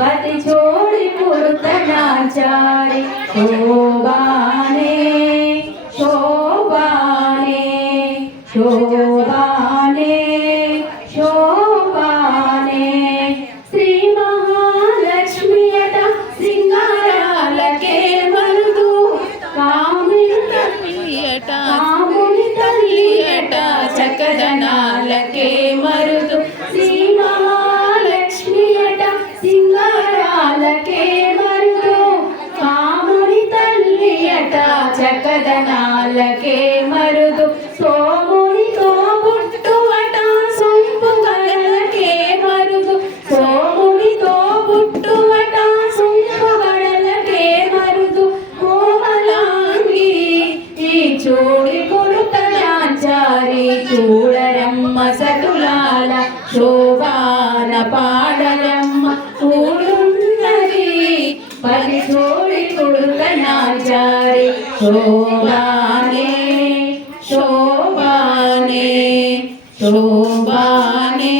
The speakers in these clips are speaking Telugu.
पति छोड़ी पुरतनाचारी शोभाने शोभाने शोभाने शोभाने श्री महालक्ष्मी अट सिंगारालके मरुदु कामुनि तल्ली अट चकदनालके मरुदु श्री महालक्ष्मी अट सिंगारालके मरुदु कामुनि तल्ली अट चकदनालके मरुदु सोमुनि तो बुट्टु अट सొంపు గడలకే మరుదు సోముని తో బుట్టు అట సొంపు గడలకే మరుదు కోమలాంగి ఈ చూడి కొడుతనాచారి చూడరమ్మ సతులాల శోభాన పాడరమ్మ ఊడున్నది పది చూడి కొడుతనాచారి శోభానే శోభానే శోభానే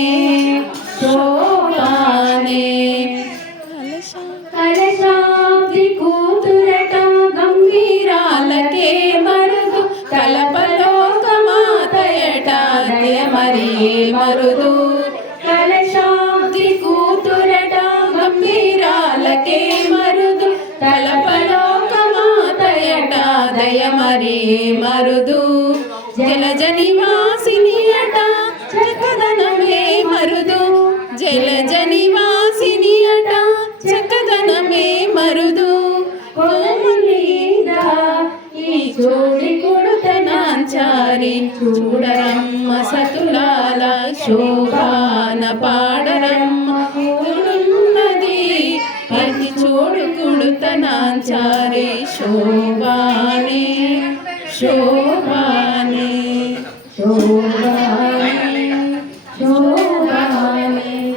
శోభానే కలశాబ్ది కూతురట గంభీరాలకే మరుదు కలపలోకమాతయట దయమరియే మరుదు కలశాబ్ది కూతురట గంభీరాలకే మరుదు కలపలోకమాతయట దయమరియే మరుదు జలజ నివాసిని అట చక్కదనమే మరుదు జలజ నివాసిని అట చక్కదనమే మరుదు కోమలీద ఈ జోడి కొడుతనాచారి చూడరమ్మ సతులాల శోభాన పాడరమ్మ ఊడున్నది పది చూడు కొడుతనాచారి శోభానే శోభానే శోభానే